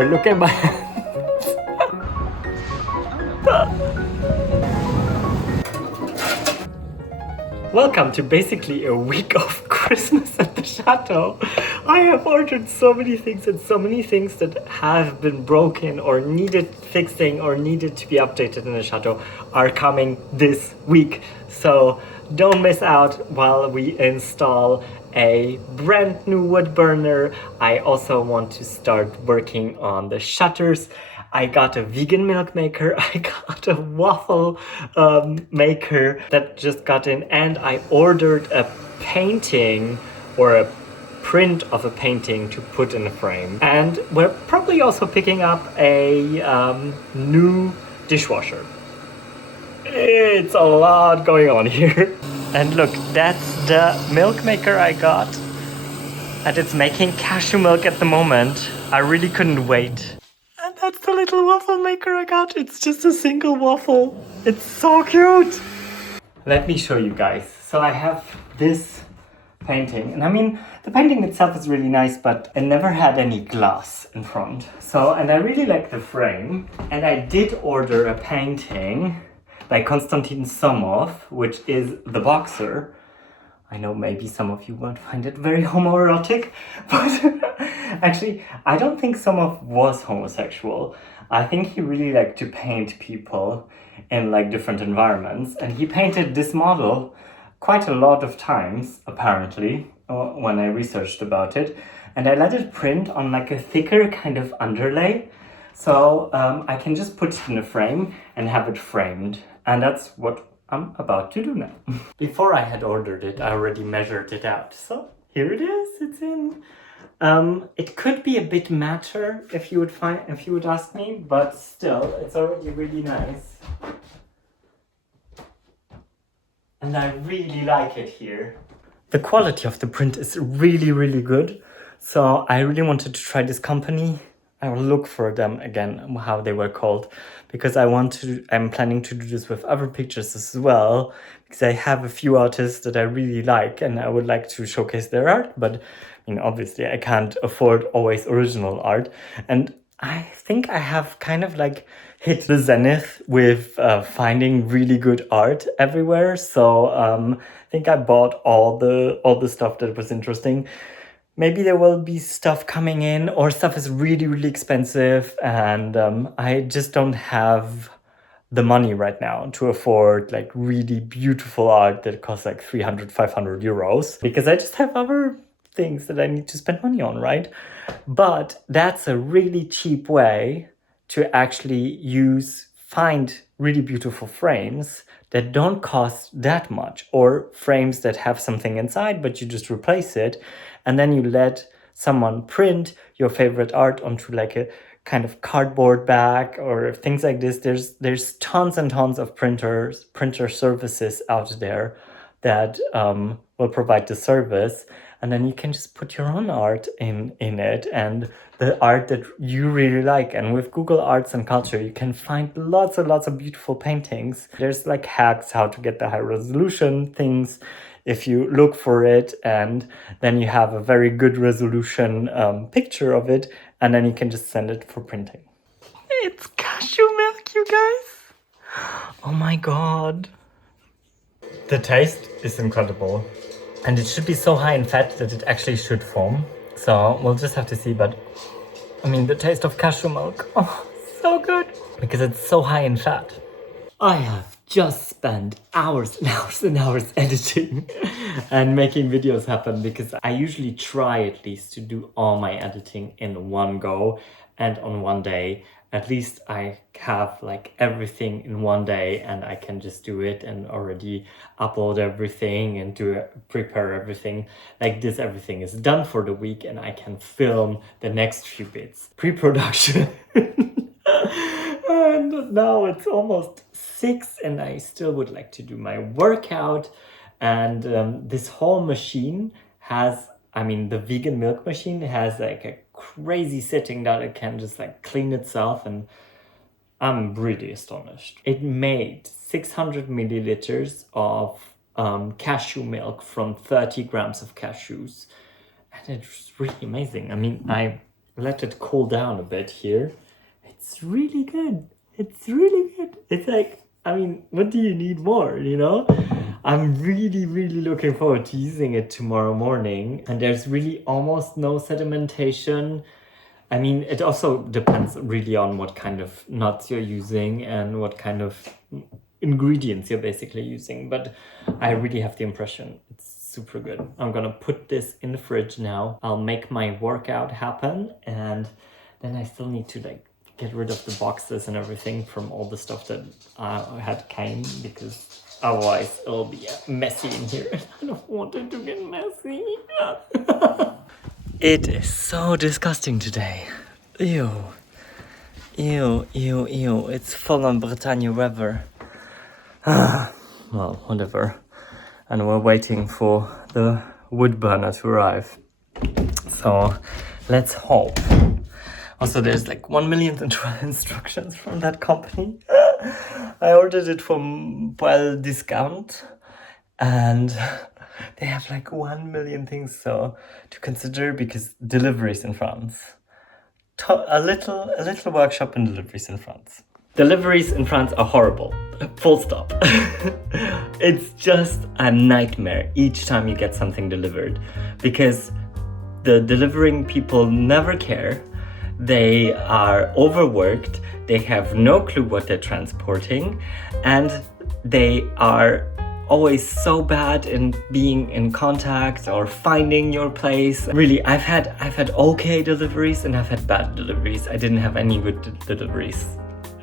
But look at my hands. Welcome to basically a week of Christmas at the Chateau. I have ordered so many things, and so many things that have been broken or needed fixing or needed to be updated in the Chateau are coming this week. So don't miss out while we install a brand new Woodburner. I also want to start working on the shutters. I got a vegan milk maker, I got a waffle maker that just got in, and I ordered a painting or a print of a painting to put in a frame. And we're probably also picking up a new dishwasher. It's a lot going on here. And look, that's the milk maker I got. And it's making cashew milk at the moment. I really couldn't wait. And that's the little waffle maker I got. It's just a single waffle. It's so cute. Let me show you guys. So I have this painting. And I mean, the painting itself is really nice, but it never had any glass in front. So, and I really like the frame. And I did order a painting by Konstantin Somov, which is The Boxer. I know maybe some of you won't find it very homoerotic, but actually, I don't think Somov was homosexual. I think he really liked to paint people in like different environments, and he painted this model quite a lot of times, apparently, when I researched about it, and I let it print on like a thicker kind of underlay, so I can just put it in a frame and have it framed, and that's what I'm about to do now. Before I had ordered it, I already measured it out. So here it is, it's in. It could be a bit matter if you would ask me, but still, it's already really nice. And I really like it here. The quality of the print is really, really good. So I really wanted to try this company. I will look for them again, how they were called, because I'm planning to do this with other pictures as well, because I have a few artists that I really like and I would like to showcase their art, but obviously I can't afford always original art. And I think I have kind of like hit the zenith with finding really good art everywhere. So I think I bought all the stuff that was interesting. Maybe there will be stuff coming in, or stuff is really, really expensive, and I just don't have the money right now to afford like really beautiful art that costs like 300, 500 euros, because I just have other things that I need to spend money on, right? But that's a really cheap way to actually find really beautiful frames that don't cost that much, or frames that have something inside, but you just replace it. And then you let someone print your favorite art onto like a kind of cardboard bag or things like this. There's tons and tons of printer services out there that will provide the service. And then you can just put your own art in it, and the art that you really like. And with Google Arts and Culture, you can find lots and lots of beautiful paintings. There's like hacks how to get the high resolution things if you look for it, and then you have a very good resolution picture of it, and then you can just send it for printing. It's cashew milk, you guys! Oh my god. The taste is incredible. And it should be so high in fat that it actually should foam. So we'll just have to see, but I mean, the taste of cashew milk, oh, so good. Because it's so high in fat. I have just spent hours and hours and hours editing and making videos happen, because I usually try at least to do all my editing in one go and on one day. At least I have like everything in one day, and I can just do it and already upload everything and prepare everything. Like this, everything is done for the week, and I can film the next few bits. Pre-production. And now it's almost 6 and I still would like to do my workout. And this whole machine has, the vegan milk machine has like a crazy setting that it can just like clean itself, and I'm really astonished. It made 600 milliliters of cashew milk from 30 grams of cashews, and it was really amazing. let it cool down a bit here. It's really good. It's really good. It's like, I mean, what do you need more, you know? I'm really, really looking forward to using it tomorrow morning. And there's really almost no sedimentation. I mean, it also depends really on what kind of nuts you're using and what kind of ingredients you're basically using. But I really have the impression it's super good. I'm gonna put this in the fridge now. I'll make my workout happen, and then I still need to like get rid of the boxes and everything from all the stuff that had came, because otherwise it'll be messy in here. I don't want it to get messy. It is so disgusting today. Ew. Ew, ew, ew. It's full on Bretagne weather. Well, whatever. And we're waiting for the Woodburner to arrive. So let's hope. Also, there's like 1 million instructions from that company. I ordered it from Well Discount, and they have like 1 million things so to consider, because deliveries in France. A little workshop in deliveries in France. Deliveries in France are horrible. Full stop. It's just a nightmare each time you get something delivered, because the delivering people never care. They are overworked, they have no clue what they're transporting, and they are always so bad in being in contact or finding your place. Really, I've had okay deliveries and I've had bad deliveries. I didn't have any good deliveries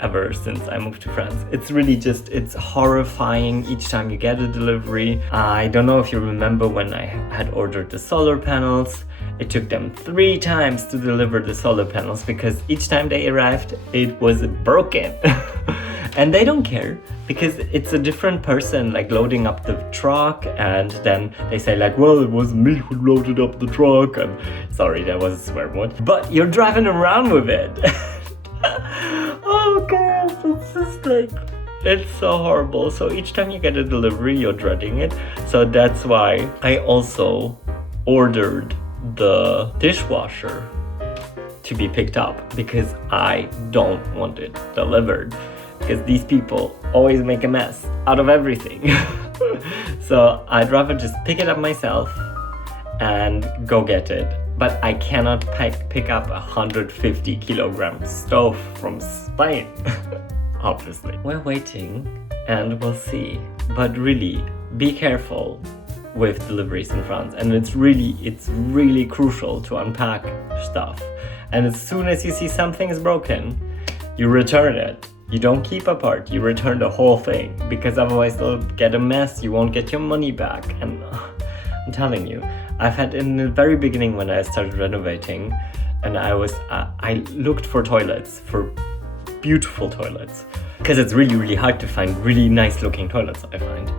ever since I moved to France. It's really just, it's horrifying each time you get a delivery. I don't know if you remember when I had ordered the solar panels. It took them 3 times to deliver the solar panels, because each time they arrived, it was broken. And they don't care, because it's a different person like loading up the truck, and then they say like, well, it was me who loaded up the truck, and sorry, that was a swear word, but you're driving around with it. Oh gosh, it's just like, it's so horrible. So each time you get a delivery, you're dreading it. So that's why I also ordered the dishwasher to be picked up, because I don't want it delivered, because these people always make a mess out of everything. So I'd rather just pick it up myself and go get it. But I cannot pick up 150 kilogram stove from Spain. Obviously. We're waiting and we'll see. But really, be careful with deliveries in France, and it's really crucial to unpack stuff. And as soon as you see something is broken, you return it. You don't keep a part, you return the whole thing, because otherwise they'll get a mess, you won't get your money back. And I'm telling you, I've had in the very beginning when I started renovating, and I looked for toilets, for beautiful toilets, because it's really hard to find really nice looking toilets, I find.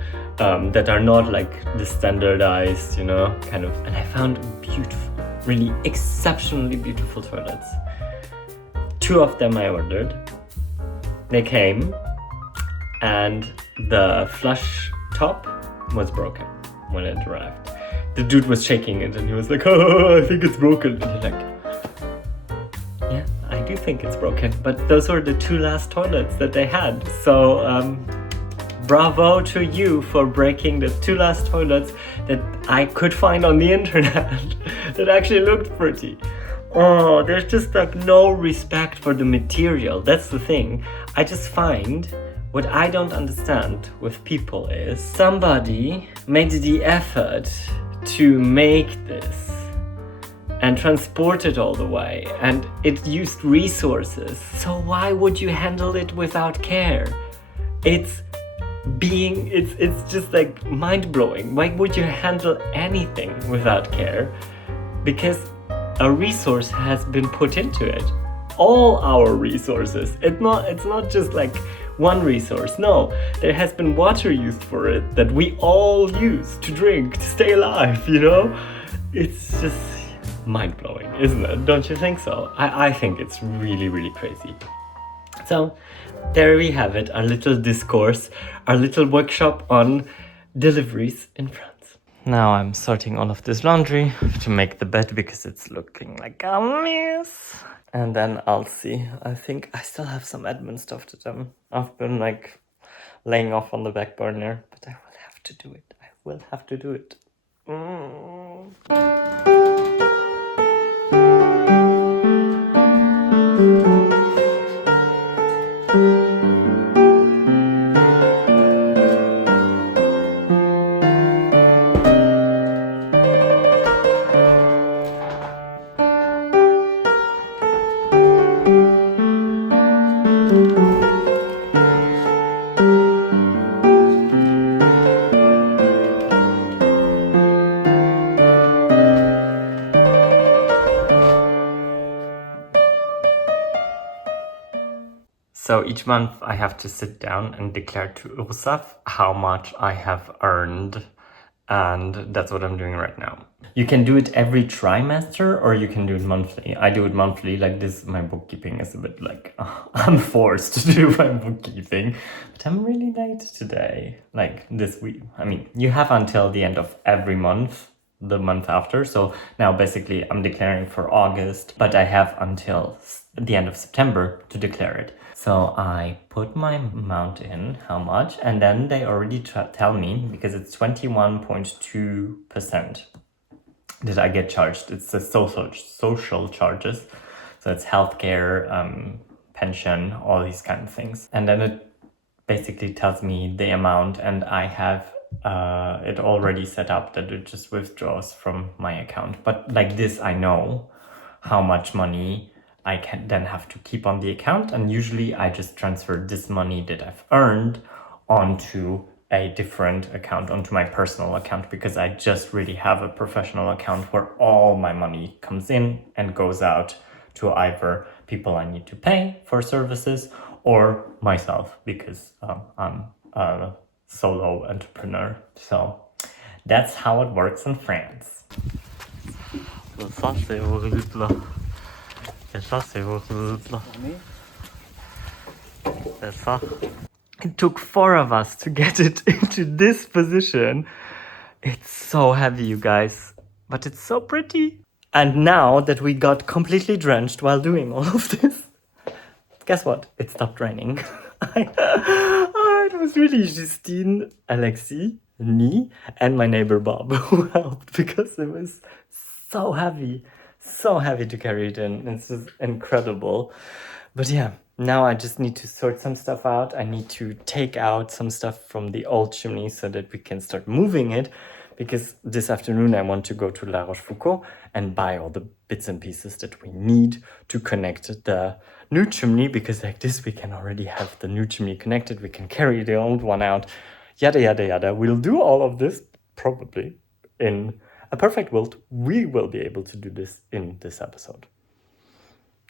That are not like the standardized, you know, kind of. And I found beautiful, really exceptionally beautiful toilets. 2 of them I ordered. They came, and the flush top was broken when it arrived. The dude was shaking it, and he was like, oh, I think it's broken. And I'm like, yeah, I do think it's broken. But those were the 2 last toilets that they had. So, bravo to you for breaking the 2 last toilets that I could find on the internet that actually looked pretty. Oh, there's just like no respect for the material. That's the thing. I just find what I don't understand with people is somebody made the effort to make this and transport it all the way, and it used resources. So why would you handle it without care? It's just like mind-blowing. Why would you handle anything without care? Because a resource has been put into it. All our resources. It's not just like one resource. No, there has been water used for it that we all use to drink, to stay alive, you know? It's just mind-blowing, isn't it? Don't you think so? I think it's really crazy. So there we have it, our little discourse, our little workshop on deliveries in France. Now I'm sorting all of this laundry to make the bed because it's looking like a mess. And then I'll see. I think I still have some admin stuff to do. I've been like laying off on the back burner, but I will have to do it. I will have to do it. So each month I have to sit down and declare to URSAF how much I have earned, and that's what I'm doing right now. You can do it every trimester or you can do it monthly. I do it monthly, like this. My bookkeeping is a bit like, I'm forced to do my bookkeeping, but I'm really late today, like this week. I mean, you have until the end of every month, the month after. So now basically I'm declaring for August, but I have until the end of September to declare it. So I put my amount in, how much, and then they already tell me, because it's 21.2% that I get charged. It's the social charges. So it's healthcare, pension, all these kind of things. And then it basically tells me the amount, and I have it already set up that it just withdraws from my account. But like this, I know how much money I can then have to keep on the account, and usually I just transfer this money that I've earned onto a different account, onto my personal account, because I just really have a professional account where all my money comes in and goes out to either people I need to pay for services or myself, because I'm a solo entrepreneur. So that's how it works in France. Ça c'est horrible. Et ça c'est horrible. Et ça. It took 4 of us to get it into this position. It's so heavy, you guys, but it's so pretty. And now that we got completely drenched while doing all of this, guess what? It stopped raining. It was really Justine, Alexis, me, and my neighbor Bob who helped, because it was so heavy to carry it in. It's just incredible. But yeah, now I just need to sort some stuff out. I need to take out some stuff from the old chimney so that we can start moving it, because this afternoon I want to go to La Rochefoucauld and buy all the bits and pieces that we need to connect the new chimney, because like this we can already have the new chimney connected, we can carry the old one out, yada yada yada. We'll do all of this probably in a perfect world. We will be able to do this in this episode.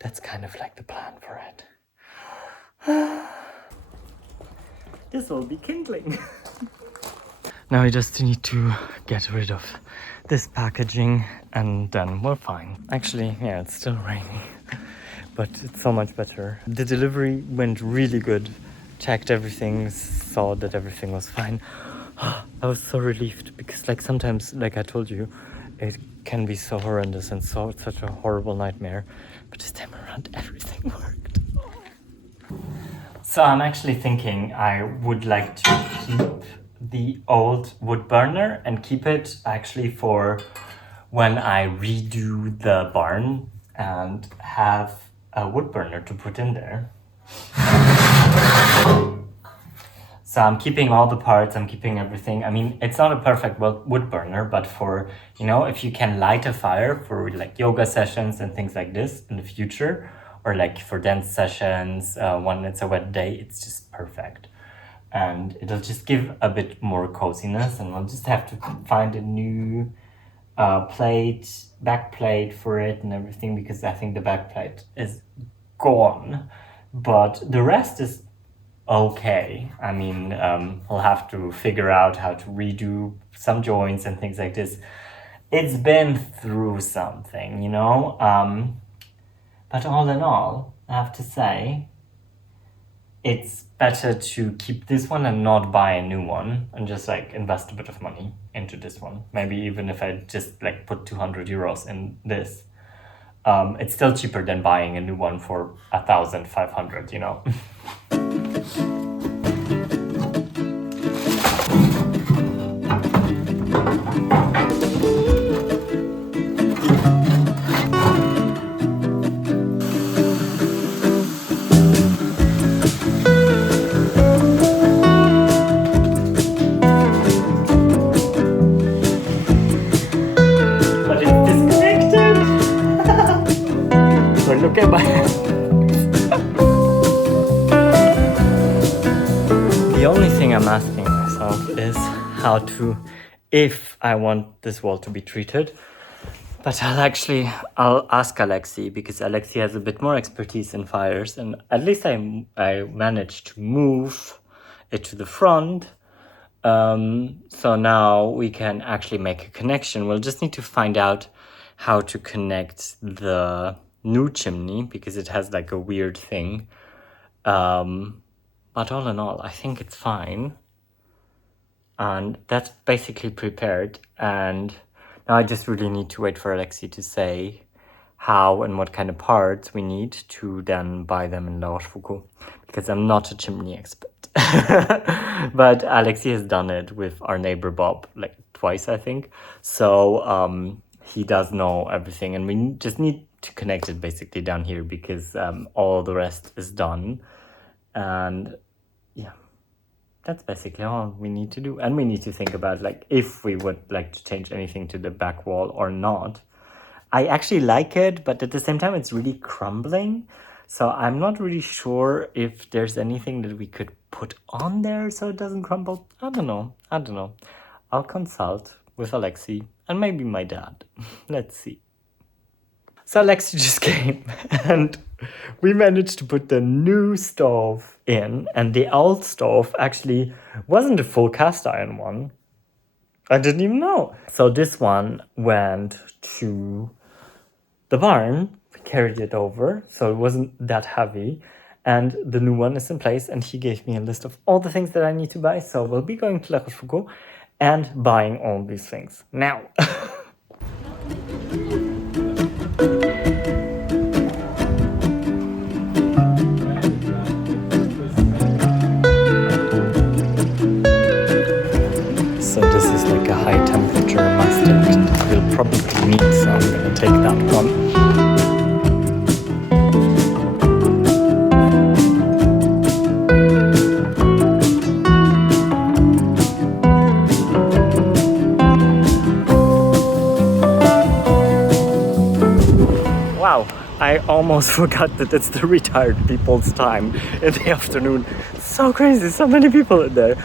That's kind of like the plan for it. This will be kindling. Now we just need to get rid of this packaging and then we're fine. Actually, yeah, it's still raining, but it's so much better. The delivery went really good. Checked everything, saw that everything was fine. I was so relieved, because like sometimes, like I told you, it can be so horrendous and such a horrible nightmare. But this time around, everything worked. So I'm actually thinking I would like to keep the old Woodburner and keep it actually for when I redo the barn and have a Woodburner to put in there. So I'm keeping all the parts, I'm keeping everything. I mean, it's not a perfect wood burner, but for, you know, if you can light a fire for like yoga sessions and things like this in the future, or like for dance sessions, when it's a wet day, it's just perfect. And it'll just give a bit more coziness, and I'll just have to find a new back plate for it and everything, because I think the back plate is gone, but the rest is okay. I mean, I'll have to figure out how to redo some joints and things like this. It's been through something, you know? But all in all, I have to say, it's better to keep this one and not buy a new one and just like invest a bit of money into this one. Maybe even if I just like put 200 euros in this, it's still cheaper than buying a new one for 1,500, you know. Look at my The only thing I'm asking myself is how to, if I want this wall to be treated. But I'll ask Alexis, because Alexis has a bit more expertise in fires, and at least I managed to move it to the front. So now we can actually make a connection. We'll just need to find out how to connect the new chimney, because it has like a weird thing. But all in all, I think it's fine. And that's basically prepared. And now I just really need to wait for Alexis to say how and what kind of parts we need to then buy them in La Rochefoucauld, because I'm not a chimney expert. But Alexis has done it with our neighbor Bob like twice, I think. So he does know everything, and we just need to connect it basically down here, because all the rest is done. And yeah, that's basically all we need to do. And we need to think about like if we would like to change anything to the back wall or not. I actually like it, but at the same time it's really crumbling, so I'm not really sure if there's anything that we could put on there so it doesn't crumble. I don't know. I'll consult with Alexis and maybe my dad. Let's see. So Alexis just came and we managed to put the new stove in, and the old stove actually wasn't a full cast iron one. I didn't even know. So this one went to the barn. We carried it over, so it wasn't that heavy. And the new one is in place, and he gave me a list of all the things that I need to buy. So we'll be going to La Rochefoucauld and buying all these things now. So this is like a high temperature mustard. We'll probably need, so I'm gonna take that one. Wow, I almost forgot that it's the retired people's time in the afternoon. So crazy, so many people in there.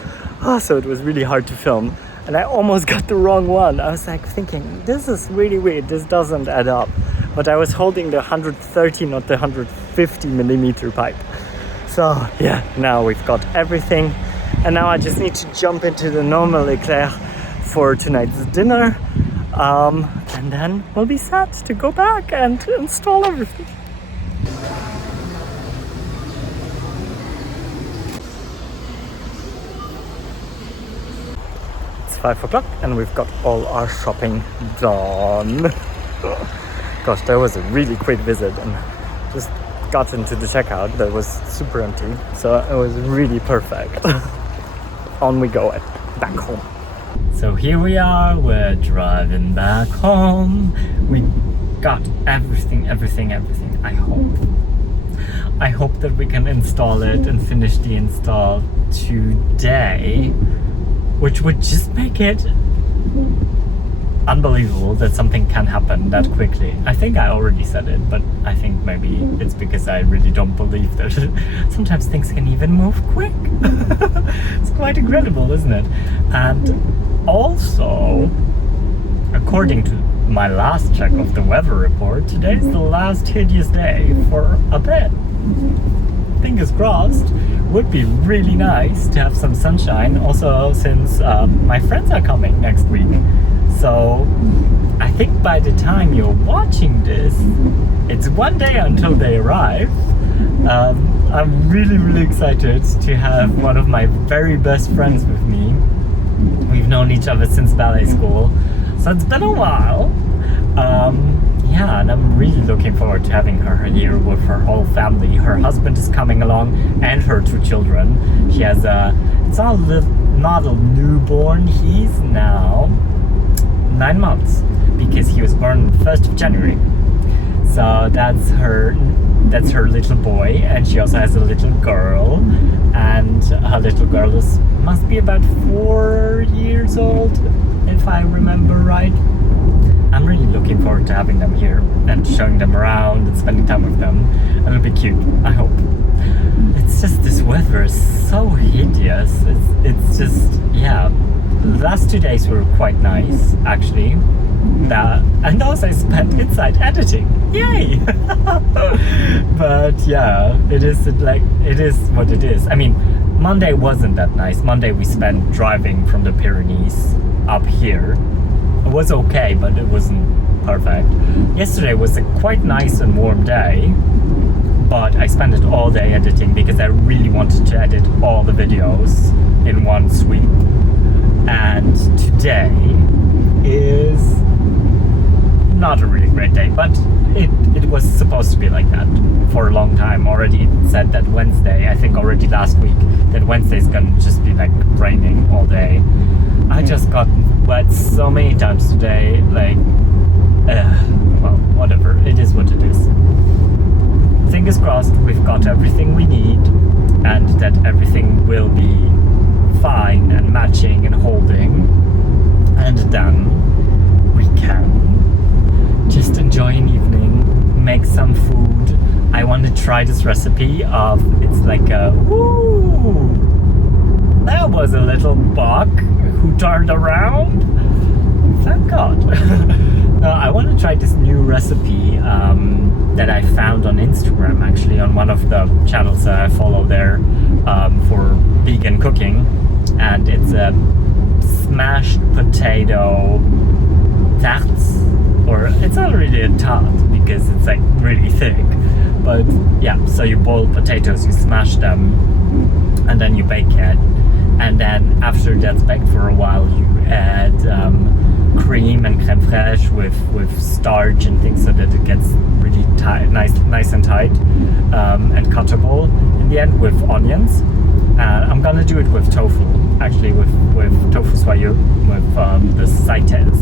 So it was really hard to film, and I almost got the wrong one. I was like thinking, this is really weird, this doesn't add up. But I was holding the 130, not the 150 millimeter pipe. So yeah, now we've got everything, and now I just need to jump into the normal eclair for tonight's dinner, and then we'll be set to go back and install everything. It's 5 o'clock and we've got all our shopping done. Gosh, that was a really quick visit, and just got into the checkout that was super empty, so it was really perfect. On we go, back home. So here we are, we're driving back home. We got everything. I hope that we can install it and finish the install today, which would just make it unbelievable that something can happen that quickly. I think I already said it, but I think maybe it's because I really don't believe that sometimes things can even move quick. It's quite incredible, isn't it? And also, according to my last check of the weather report, today is the last hideous day for a bit. Fingers crossed. Would be really nice to have some sunshine, also since my friends are coming next week. So I think by the time you're watching this, it's one day until they arrive. I'm really, really excited to have one of my very best friends with me. We've known each other since ballet school, so it's been a while. Yeah, and I'm really looking forward to having her here with her whole family. Her husband is coming along and her 2 children. She has it's not a newborn, he's now 9 months because he was born the 1st of January. So that's her little boy, and she also has a little girl, and her little girl must be about 4 years old, if I remember right. I'm really looking forward to having them here and showing them around and spending time with them. And it'll be cute, I hope. It's just, this weather is so hideous. It's just, yeah. The last 2 days were quite nice, actually. And those I spent inside editing. Yay! But yeah, it is what it is. I mean, Monday wasn't that nice. Monday we spent driving from the Pyrenees up here. It was okay, but it wasn't perfect. Yesterday was a quite nice and warm day, but I spent it all day editing because I really wanted to edit all the videos in one sweep. And today is not a really great day, but it was supposed to be like that for a long time already. It said that Wednesday, I think already last week, that Wednesday's gonna just be like raining all day. I just got wet so many times today, like, well, whatever, it is what it is. Fingers crossed we've got everything we need and that everything will be fine and matching and holding, and then we can just enjoy an evening, make some food. I want to try this recipe of, it's like a, woo! That was a little buck who turned around. Thank God. I want to try this new recipe that I found on Instagram, actually, on one of the channels that I follow there for vegan cooking. And it's a smashed potato tarts, or it's not really a tart because it's like really thick. But yeah, so you boil potatoes, you smash them, and then you bake it. And then after that's baked for a while, you add cream and crème fraîche with starch and things so that it gets really tight, nice and tight, and cuttable in the end with onions. I'm gonna do it with tofu, actually, with tofu soyeux, with the saites.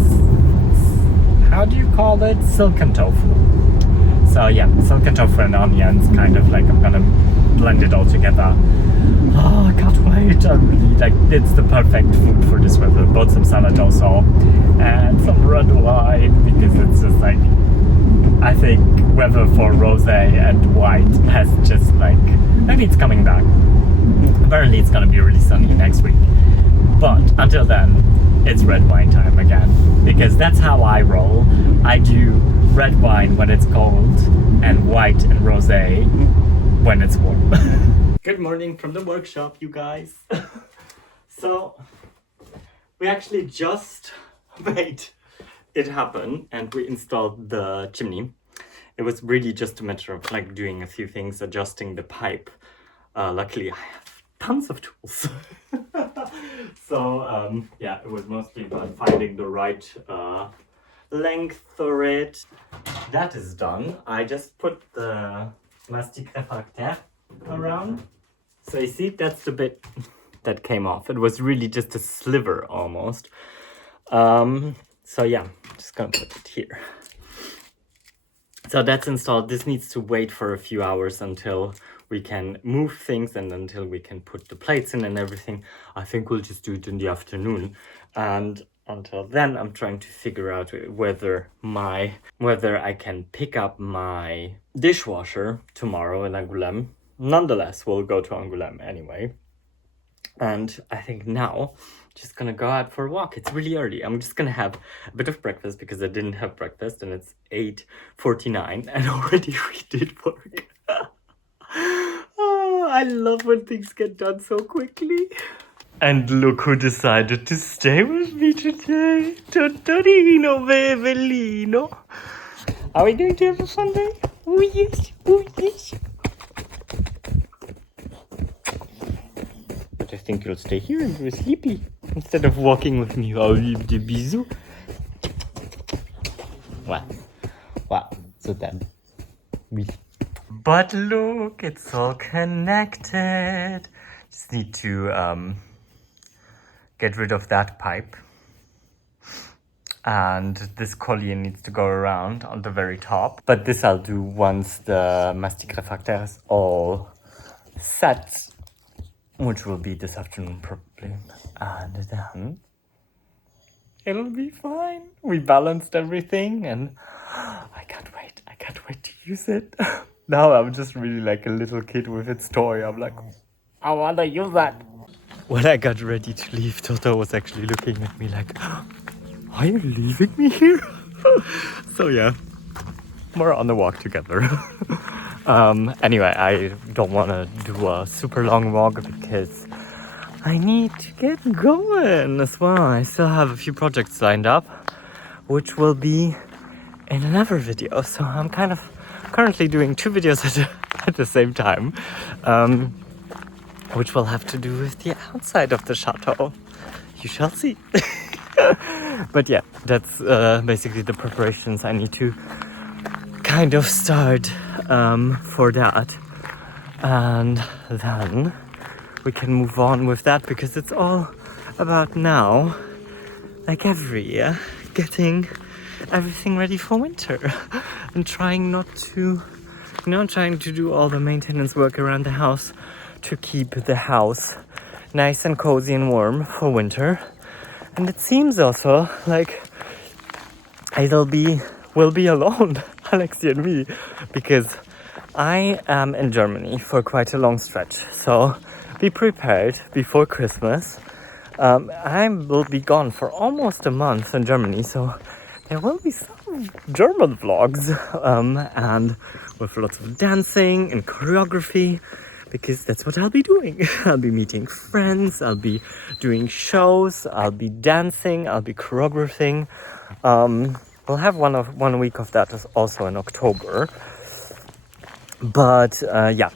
How do you call it? Silken tofu. So yeah, silken tofu and onions, kind of like, I'm gonna blend it all together. Oh, I can't wait. I really, like, it's the perfect food for this weather. Bought some salad also, and some red wine, because it's just like, I think weather for rosé and white has just like, maybe it's coming back. Apparently it's gonna be really sunny next week. But until then, it's red wine time again, because that's how I roll. I do red wine when it's cold and white and rosé when it's warm. Good morning from the workshop, you guys. So we actually just made it happen and we installed the chimney. It was really just a matter of like doing a few things, adjusting the pipe. Luckily I have tons of tools. So yeah, it was mostly about finding the right length for it. That is done. I just put the mastic réfractaire around. So you see, that's the bit that came off. It was really just a sliver almost. So yeah, just gonna put it here. So that's installed. This needs to wait for a few hours until we can move things and until we can put the plates in and everything. I think we'll just do it in the afternoon. And until then, I'm trying to figure out whether I can pick up my dishwasher tomorrow in Angoulême. Nonetheless, we'll go to Angoulême anyway. And I think now, just gonna go out for a walk. It's really early. I'm just gonna have a bit of breakfast because I didn't have breakfast and it's 8:49 and already we did work. Oh, I love when things get done so quickly. And look who decided to stay with me today. Totorino, Bevelino. Are we going to have a fun day? Oh yes, oh yes. but I think you'll stay here and be sleepy instead of walking with me. Oh, des bisous. Ouais. Ouais, so then. Oui. But look, it's all connected. Just need to get rid of that pipe. And this collier needs to go around on the very top. But this I'll do once the mastic refractaire is all set, which will be this afternoon probably. And then it'll be fine. We balanced everything and I can't wait to use it. Now I'm just really like a little kid with its toy. I'm like, I wanna use that. When I got ready to leave, Toto was actually looking at me like, are you leaving me here? So yeah, we're on the walk together. Anyway, I don't want to do a super long walk because I need to get going as well. I still have a few projects lined up, which will be in another video. So I'm kind of currently doing 2 videos at the same time, which will have to do with the outside of the chateau. You shall see. But yeah, that's basically the preparations I need to kind of start for that. And then we can move on with that because it's all about now, like every year, getting everything ready for winter and trying not to, trying to do all the maintenance work around the house to keep the house nice and cozy and warm for winter. And it seems also like we'll be alone, Alexis and me, because I am in Germany for quite a long stretch. So be prepared before Christmas. I will be gone for almost a month in Germany, so there will be some German vlogs, and with lots of dancing and choreography, because that's what I'll be doing. I'll be meeting friends, I'll be doing shows, I'll be dancing, I'll be choreographing. We'll have one week of that also in October. But yeah,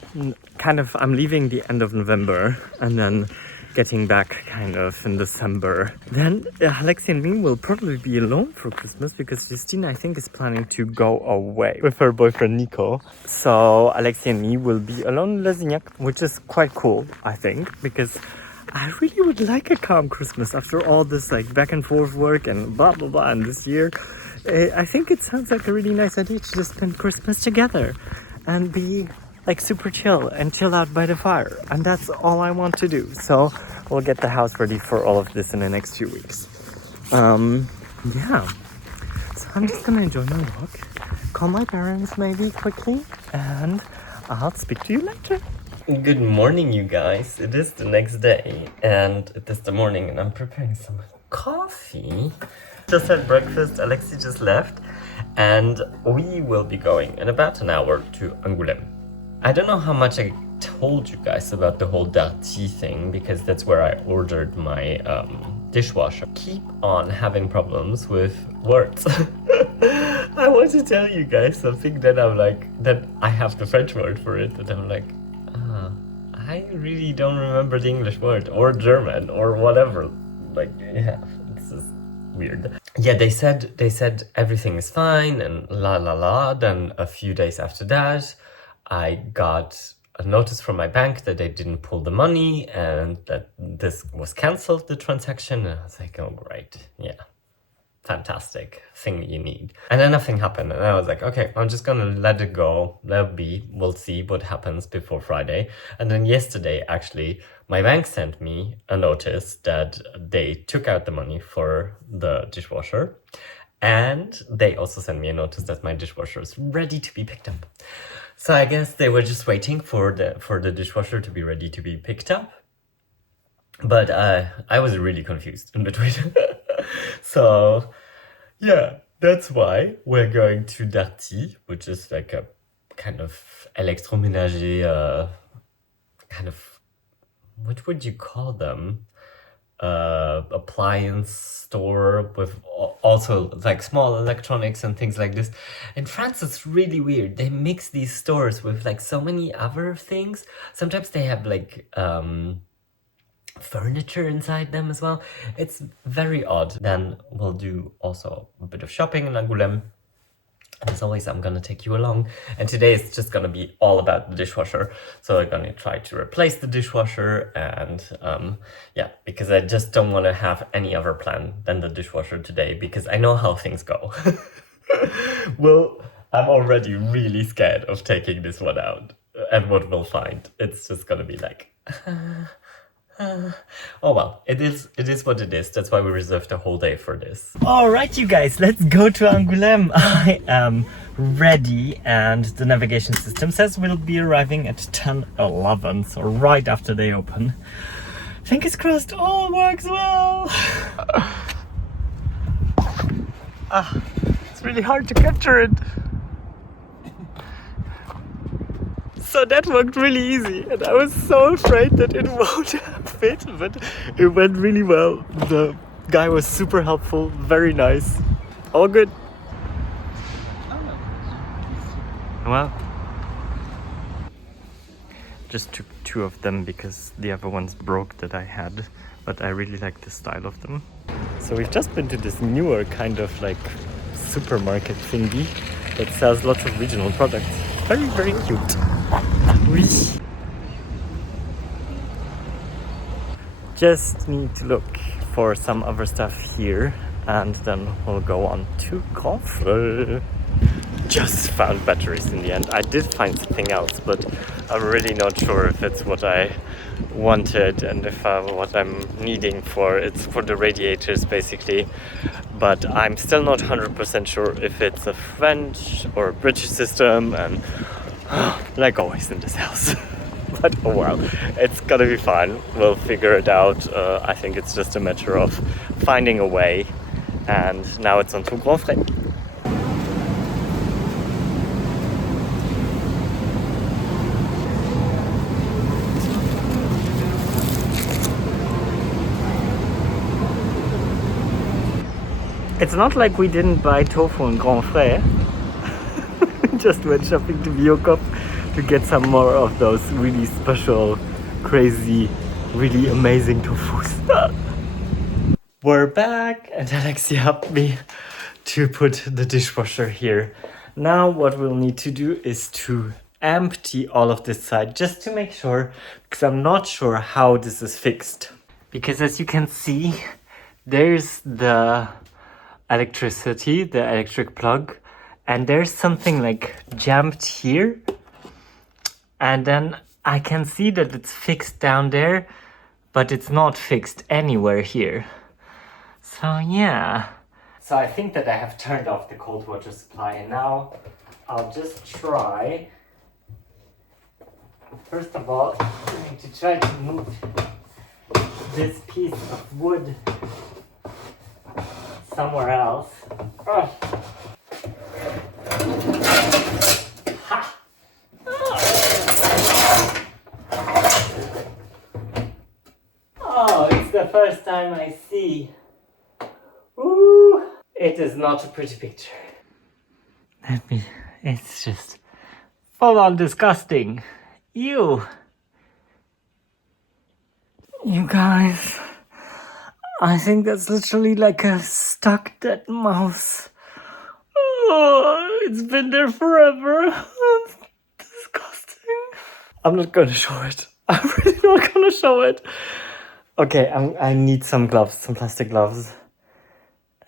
kind of I'm leaving the end of November and then getting back kind of in December. Then Alexis and me will probably be alone for Christmas because Justina, I think, is planning to go away with her boyfriend Nico. So Alexis and me will be alone in Lesignac, which is quite cool, I think, because I really would like a calm Christmas after all this like back and forth work and blah blah blah. And this year, I think it sounds like a really nice idea to just spend Christmas together and be like super chill and chill out by the fire. And that's all I want to do. So we'll get the house ready for all of this in the next few weeks. Yeah. So I'm just gonna enjoy my walk, call my parents maybe quickly, and I'll speak to you later. Good morning, you guys. It is the next day and it is the morning and I'm preparing some coffee. Just had breakfast, Alexis just left, and we will be going in about an hour to Angoulême. I don't know how much I told you guys about the whole Darty thing because that's where I ordered my dishwasher. Keep on having problems with words. I want to tell you guys something that I'm like, that I have the French word for it, and I'm like, I really don't remember the English word or German or whatever. Like, yeah, this is weird. Yeah, they said everything is fine and la la la. Then a few days after that, I got a notice from my bank that they didn't pull the money and that this was cancelled, the transaction. And I was like, oh great, yeah, fantastic thing you need. And then nothing happened, and I was like, okay, I'm just gonna let it go, let it be, we'll see what happens before Friday. And then yesterday, actually, my bank sent me a notice that they took out the money for the dishwasher, and they also sent me a notice that my dishwasher is ready to be picked up. So I guess they were just waiting for the dishwasher to be ready to be picked up. But I was really confused in between. So yeah, that's why we're going to Darty, which is like a kind of électroménager, kind of, what would you call them? Appliance store with also like small electronics and things like this. In France, it's really weird. They mix these stores with like so many other things. Sometimes they have like furniture inside them as well. It's very odd. Then we'll do also a bit of shopping in Angoulême. And as always, I'm gonna take you along. And today is just gonna be all about the dishwasher. So I'm gonna try to replace the dishwasher and yeah, because I just don't wanna have any other plan than the dishwasher today because I know how things go. Well, I'm already really scared of taking this one out and what we'll find. It's just gonna be like, oh well, it is what it is. That's why we reserved the whole day for this. All right, you guys, let's go to Angoulême. I am ready and the navigation system says we'll be arriving at 10:11, so right after they open. Fingers crossed, all works well. It's really hard to capture it. So that worked really easy and I was so afraid that it won't fit, but it went really well. The guy was super helpful, very nice, all good. Well, just took 2 of them because the other ones broke that I had, but I really like the style of them. So we've just been to this newer kind of like supermarket thingy that sells lots of regional products. Very, very cute. Oui. Just need to look for some other stuff here and then we'll go on to Grand. Just found batteries in the end. I did find something else, but I'm really not sure if it's what I wanted and if what I'm needing for. It's for the radiators basically, but I'm still not 100% sure if it's a French or a British system, and like always in this house. But oh well, it's gonna be fine. We'll figure it out. I think it's just a matter of finding a way, and now it's on to Grand. It's not like we didn't buy tofu in Grand Frère. We just went shopping to Biocop to get some more of those really special, crazy, really amazing tofus. We're back and Alexis helped me to put the dishwasher here. Now what we'll need to do is to empty all of this side just to make sure, because I'm not sure how this is fixed. Because as you can see, there's the electricity, the electric plug, and there's something like jammed here, and then I can see that it's fixed down there, but it's not fixed anywhere here. So yeah. So I think that I have turned off the cold water supply, and now I'll just try. First of all, I'm going to try to move this piece of wood somewhere else. Oh. Ha! Oh, it's the first time I see. Ooh, it is not a pretty picture. It's just full on disgusting. Ew. You guys, I think that's literally like a stuck dead mouse. Oh, it's been there forever. It's disgusting. I'm not gonna show it. I'm really not gonna show it. Okay, I need some gloves, some plastic gloves.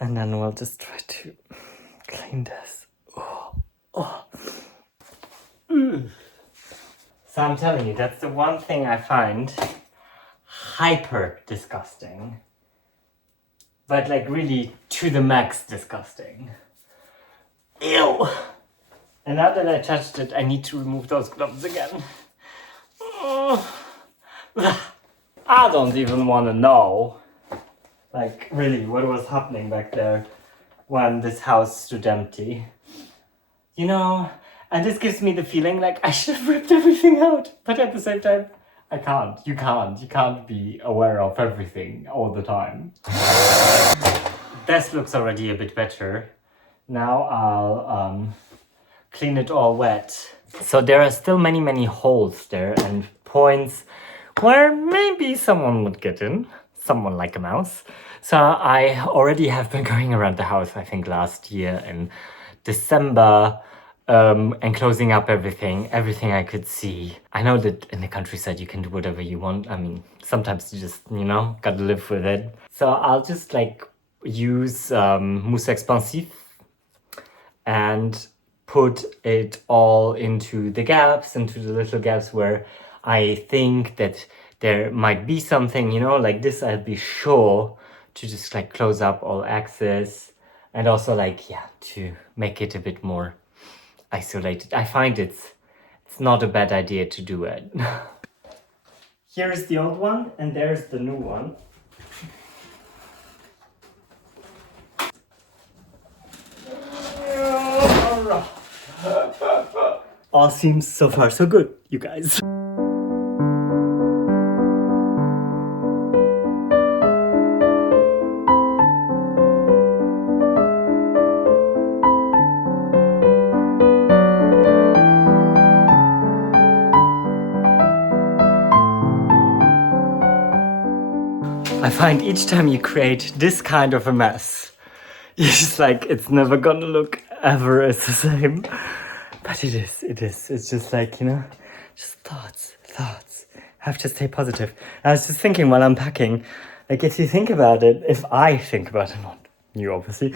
And then we'll just try to clean this. Oh. So I'm telling you, that's the one thing I find hyper disgusting. But like really to the max disgusting. Ew! And now that I touched it, I need to remove those gloves again. I don't even want to know, like really, what was happening back there when this house stood empty. You know, and this gives me the feeling like I should have ripped everything out, but at the same time, I can't. You can't be aware of everything all the time. This looks already a bit better. Now I'll clean it all wet. So there are still many holes there and points where maybe someone would get in, someone like a mouse. So I already have been going around the house, I think last year in December, and closing up everything I could see. I know that in the countryside you can do whatever you want. I mean, sometimes you just, gotta live with it. So I'll just like use mousse expansif and put it all into the gaps, into the little gaps where I think that there might be something, like this. I'll be sure to just like close up all access, and also like, yeah, to make it a bit more isolated. I find it's not a bad idea to do it. Here is the old one, and there's the new one. All seems so far so good, you guys. I find each time you create this kind of a mess, you're just like, it's never gonna look ever as the same. But it is. It's just like, just thoughts. Have to stay positive. I was just thinking while unpacking, like if you think about it, if I think about it, not you obviously,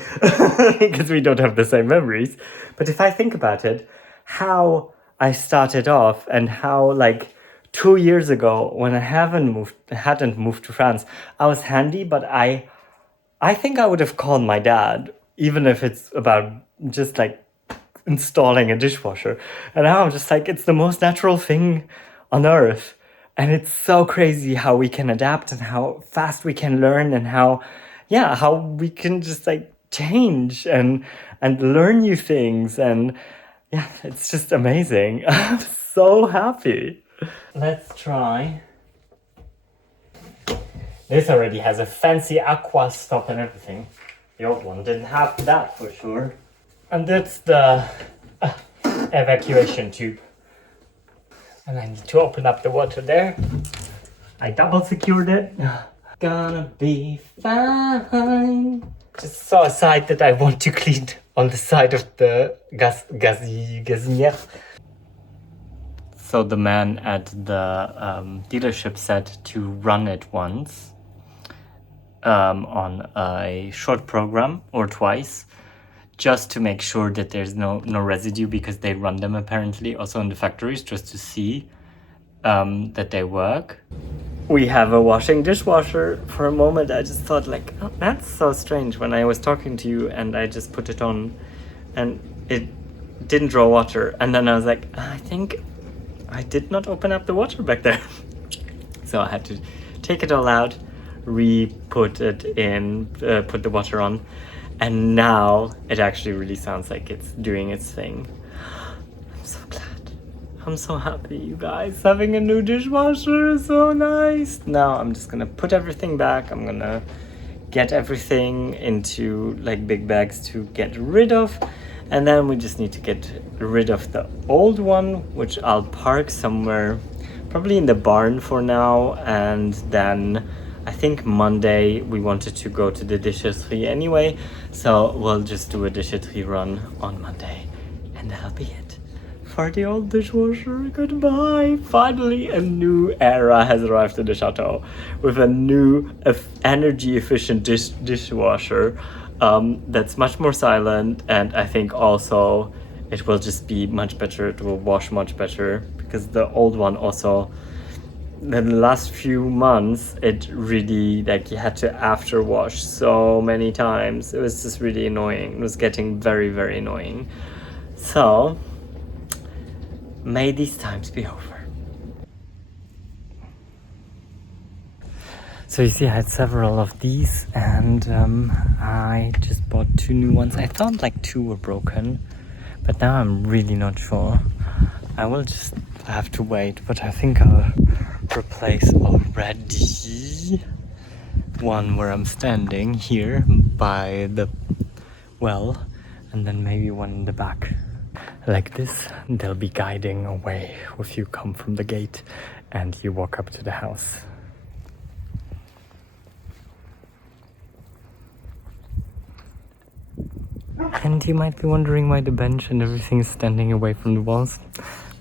because we don't have the same memories, but if I think about it, how I started off and how like 2 years ago when I hadn't moved to France, I was handy, but I think I would have called my dad, even if it's about just like installing a dishwasher. And now I'm just like, it's the most natural thing on earth. And it's so crazy how we can adapt and how fast we can learn and how we can just like change and learn new things. And yeah, it's just amazing. I'm so happy. Let's try. This already has a fancy aqua stop and everything. The old one didn't have that for sure. And that's the evacuation tube. And I need to open up the water there. I double secured it. Gonna be fine. Just saw a side that I want to clean on the side of the gazinière. So the man at the dealership said to run it once on a short program or twice, just to make sure that there's no residue, because they run them apparently also in the factories just to see that they work. We have a washing dishwasher. For a moment I just thought like, oh, that's so strange, when I was talking to you and I just put it on and it didn't draw water, and then I was like, I think I did not open up the water back there. So I had to take it all out, put it in, put the water on, and now it actually really sounds like it's doing its thing. I'm so glad. I'm so happy, you guys. Having a new dishwasher is so nice. Now I'm just gonna put everything back. I'm gonna get everything into like big bags to get rid of. And then we just need to get rid of the old one, which I'll park somewhere, probably in the barn for now. And then I think Monday we wanted to go to the déchetterie anyway, so we'll just do a déchetterie run on Monday, and that'll be it for the old dishwasher. Goodbye. Finally a new era has arrived in the Chateau with a new energy efficient dishwasher that's much more silent, and I think also it will just be much better. It will wash much better, because the old one also, in the last few months, it really, like, you had to after wash so many times. It was just really annoying. It was getting very, very annoying. So, may these times be over. So you see, I had several of these, and I just bought 2 new ones. I thought like 2 were broken, but now I'm really not sure. I will just have to wait, but I think I'll replace already one where I'm standing here by the well, and then maybe one in the back like this. They'll be guiding away if you come from the gate and you walk up to the house. And you might be wondering why the bench and everything is standing away from the walls,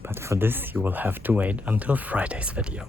but for this you will have to wait until Friday's video.